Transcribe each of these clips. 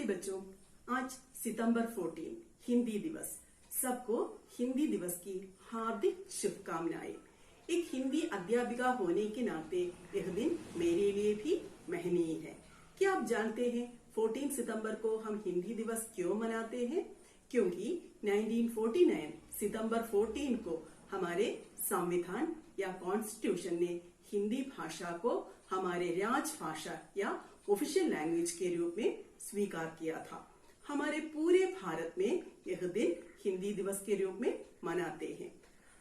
नमस्ते बच्चों। आज सितंबर 14 हिंदी दिवस। सबको हिंदी दिवस की हार्दिक शुभकामनाएं। एक हिंदी अध्यापिका होने के नाते यह दिन मेरे लिए भी महनीय है। क्या आप जानते हैं 14 सितंबर को हम हिंदी दिवस क्यों मनाते हैं? क्योंकि 1949 सितंबर 14 को हमारे संविधान या कॉन्स्टिट्यूशन ने हिंदी भाषा को हमारे राजभाषा या ऑफिशियल लैंग्वेज के रूप में स्वीकार किया था। हमारे पूरे भारत में यह दिन हिंदी दिवस के रूप में मनाते हैं।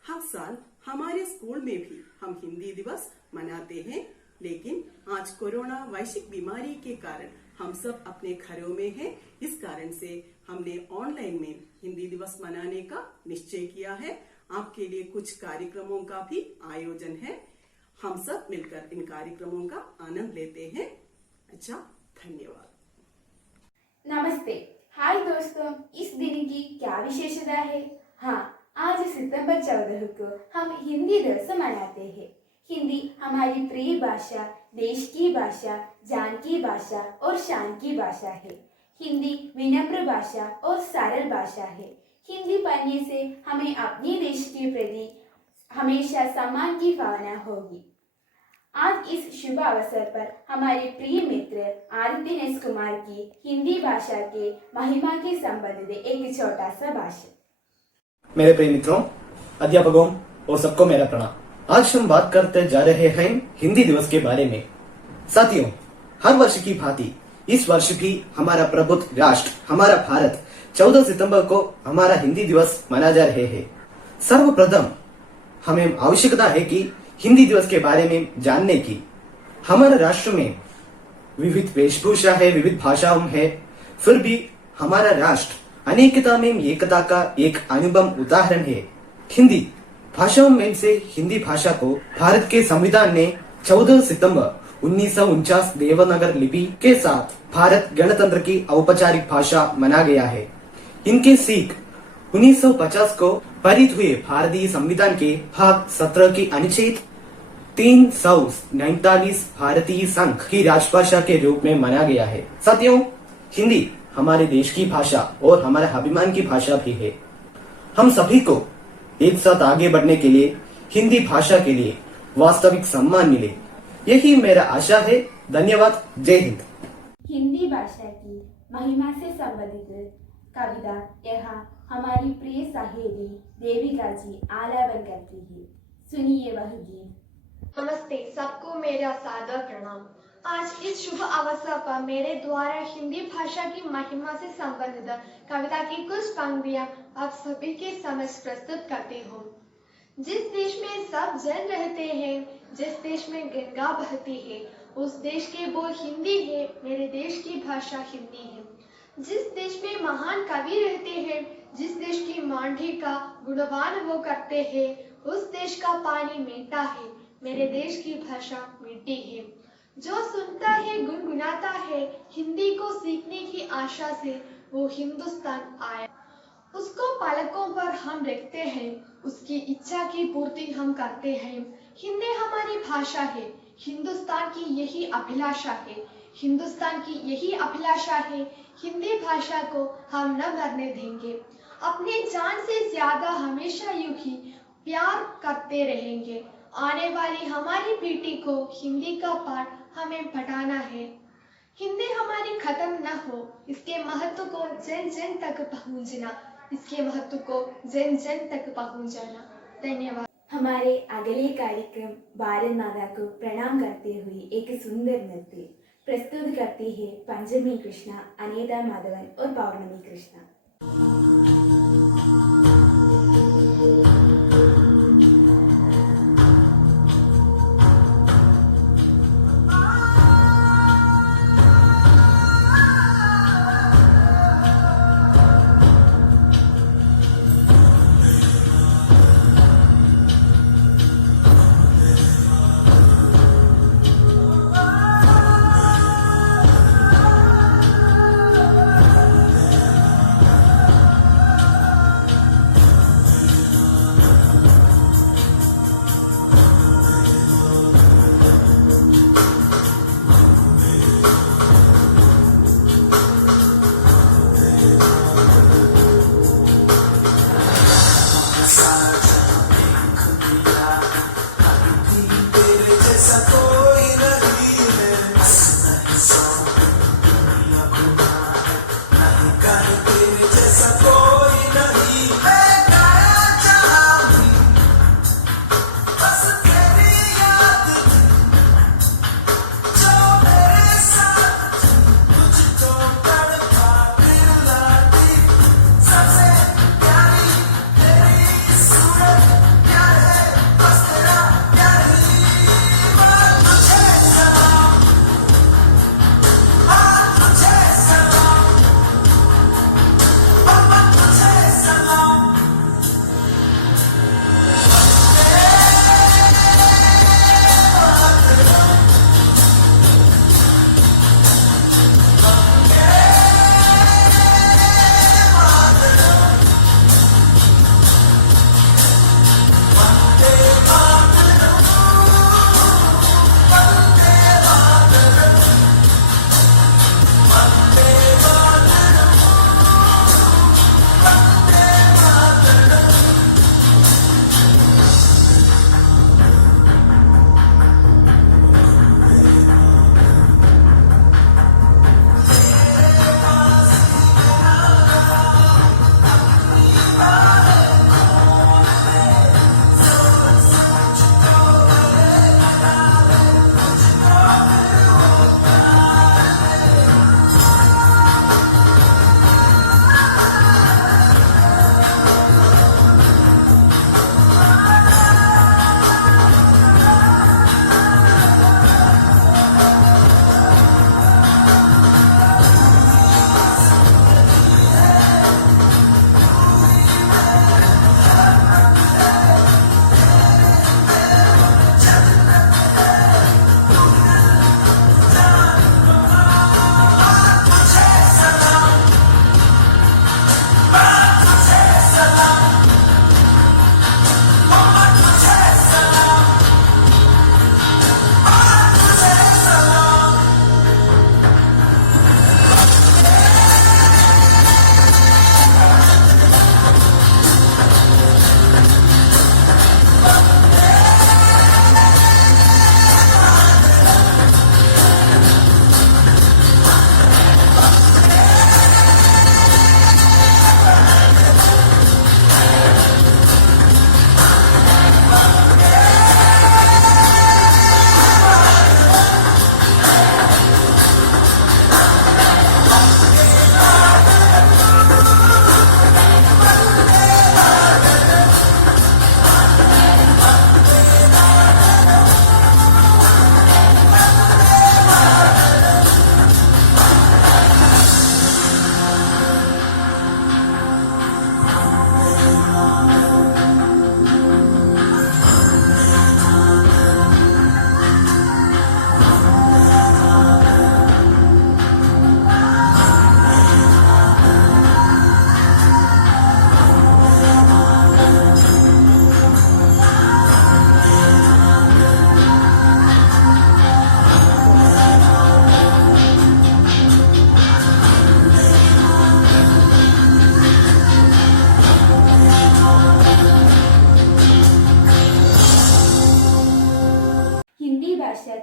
हर साल हमारे स्कूल में भी हम हिंदी दिवस मनाते हैं, लेकिन आज कोरोना वैश्विक बीमारी के कारण हम सब अपने घरों में हैं। इस कारण से हमने ऑनलाइन में हिंदी दिवस मनाने का निश्चय किया है। आपके लिए कुछ कार्यक्रमों का भी आयोजन है। हम सब मिलकर इन कार्यक्रमों का आनंद लेते हैं। अच्छा, धन्यवाद। नमस्ते। हाय दोस्तों, इस दिन की क्या विशेषता है? हाँ, आज सितंबर 14 को हम हिंदी दिवस मनाते हैं। हिंदी हमारी प्रिय भाषा, देश की भाषा, जान की भाषा और शान की भाषा है। हिंदी विनम्र भाषा और सरल भाषा है। हिंदी पढ़ने से हमें अपने देश के प्रति हमेशा सम्मान की भावना होगी। आज इस शुभ अवसर पर हमारे प्रिय मित्र आदित्य एस कुमार की हिंदी भाषा के महिमा के संबंधित एक छोटा सा भाषण। मेरे प्रिय मित्रों, अध्यापकों और सबको मेरा प्रणाम। आज हम बात करते जा रहे हैं हिंदी दिवस के बारे में। साथियों, हर वर्ष की भांति इस वर्ष भी हमारा प्रबुद्ध राष्ट्र हमारा भारत 14 सितंबर को हमारा हिंदी दिवस मना जा रहे हैं। सर्वप्रथम हमें आवश्यकता है कि हिंदी दिवस के बारे में जानने की। हमारे राष्ट्र में विविध वेशभूषा है, विविध भाषाओं है, फिर भी हमारा राष्ट्र अनेकता में एकता का एक अनुपम उदाहरण है। हिंदी भाषाओं में से हिंदी भाषा को भारत के संविधान ने 14 सितंबर 1949 देवनागरी लिपि के साथ भारत गणतंत्र की औपचारिक भाषा माना गया है। इनके सीख 1950 को पारित हुए भारतीय संविधान के भाग 17 के अनुच्छेद 349 भारतीय संघ की राजभाषा के रूप में माना गया है। साथियों, हिंदी हमारे देश की भाषा और हमारे अभिमान की भाषा भी है। हम सभी को एक साथ आगे बढ़ने के लिए हिंदी भाषा के लिए वास्तविक सम्मान मिले, यही मेरा आशा है। धन्यवाद। जय हिंद। हिंदी भाषा की महिमा से संबंधित कविता यहाँ हमारी प्रिय सहेली देविका जी आलापन करती है। सुनिए वह गीत। नमस्ते, सबको मेरा सादर प्रणाम। आज इस शुभ अवसर पर मेरे द्वारा हिंदी भाषा की महिमा से संबंधित कविता की कुछ पंक्तियां आप सभी के समक्ष प्रस्तुत करती हूँ। जिस देश में सब जन रहते हैं, जिस देश में गंगा बहती है, उस देश के बोल हिंदी है, मेरे देश की भाषा हिंदी है। जिस देश में महान कवि रहते हैं, जिस देश की मांडी का गुणगान वो करते हैं, उस देश का पानी मीठा है, मेरे देश की भाषा मीठी है। जो सुनता है गुनगुनाता है, हिंदी को सीखने की आशा से वो हिंदुस्तान आया। उसको पलकों पर हम रखते हैं, उसकी इच्छा की पूर्ति हम करते हैं। हिंदी हमारी भाषा है, हिंदुस्तान की यही अभिलाषा है, हिंदुस्तान की यही अभिलाषा है। हिंदी भाषा को हम न मरने देंगे, अपने जान से ज्यादा हमेशा यूं ही प्यार करते रहेंगे। आने वाली हमारी पीढ़ी को हिंदी का पाठ हमें पढ़ाना है। हिंदी हमारी खत्म न हो, इसके महत्व को जन जन तक पहुंचना, इसके महत्व को जन जन तक पहुंचाना। धन्यवाद। हमारे अगले कार्यक्रम भारत माता को प्रणाम करते हुए एक सुंदर नृत्य प्रस्तुत करती है पंचमी कृष्णा, अनीता माधवन और पौर्णमी कृष्णा।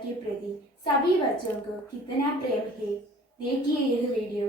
के प्रति सभी बच्चों को कितना प्रेम है, देखिए यह वीडियो।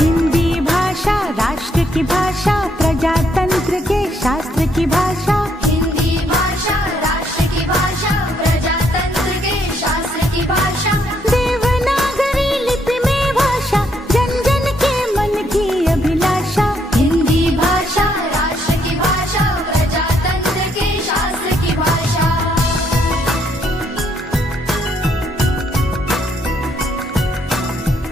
हिंदी भाषा राष्ट्र की भाषा, प्रजातंत्र के शास्त्र की भाषा। हिंदी भाषा राष्ट्र की भाषा, प्रजातंत्र के शास्त्र की भाषा। देवनागरी लिपि में भाषा, जन जन के मन की अभिलाषा। हिंदी भाषा राष्ट्र की भाषा, प्रजातंत्र के शास्त्र की भाषा।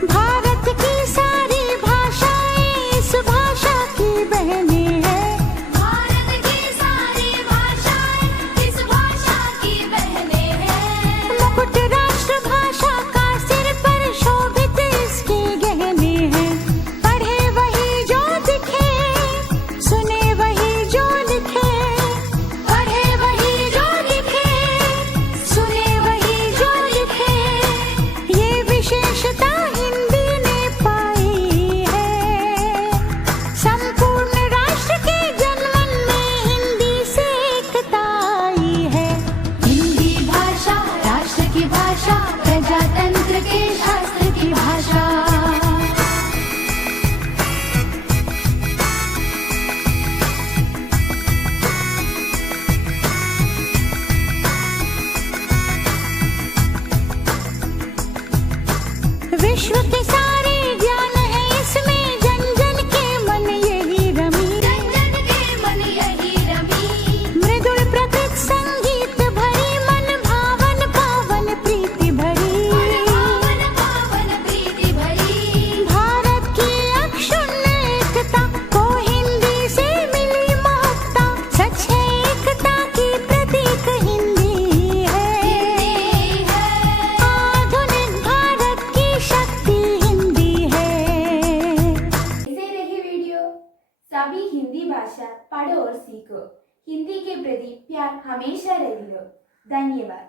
भारत की सारी भाषाएं इस भाषा की बहनें हैं। भारत की सारी भाषाएं इस भाषा की बहनें हैं। मुकुट राष्ट्र भाषा का सिर पर शोभित इसके गहने हैं। पढ़े वही जो दिखे, सुने वही जो लिखे। पढ़े वही जो लिखे, सुने वही जो लिखे। ये विशेषता हिंदी ने पाई है। संपूर्ण राष्ट्र के जनमन में हिंदी से एकता आई है। हिंदी भाषा राष्ट्र की भाषा, प्रजातंत्र के शास्त्र की भाषा। विश्व के सारे ज्ञान है इसमें, जन जन के मन यही रमी। जन जन के मन यही रमी। मृदुल प्रकृत संगीत भरी, मन भावन पावन प्रीति भरी। पावन पावन प्रीति भरी। भारत की अक्षुण्ण एकता को हिंदी से मिली महत्ता। सच है एकता की प्रतीक हिंदी है। आधुनिक भारत की शक्ति हिंदी है। ऐसे रही वीडियो। सभी हिंदी भाषा पढ़ो और सीखो। हिंदी के प्रति प्यार हमेशा रही लो। धन्यवाद।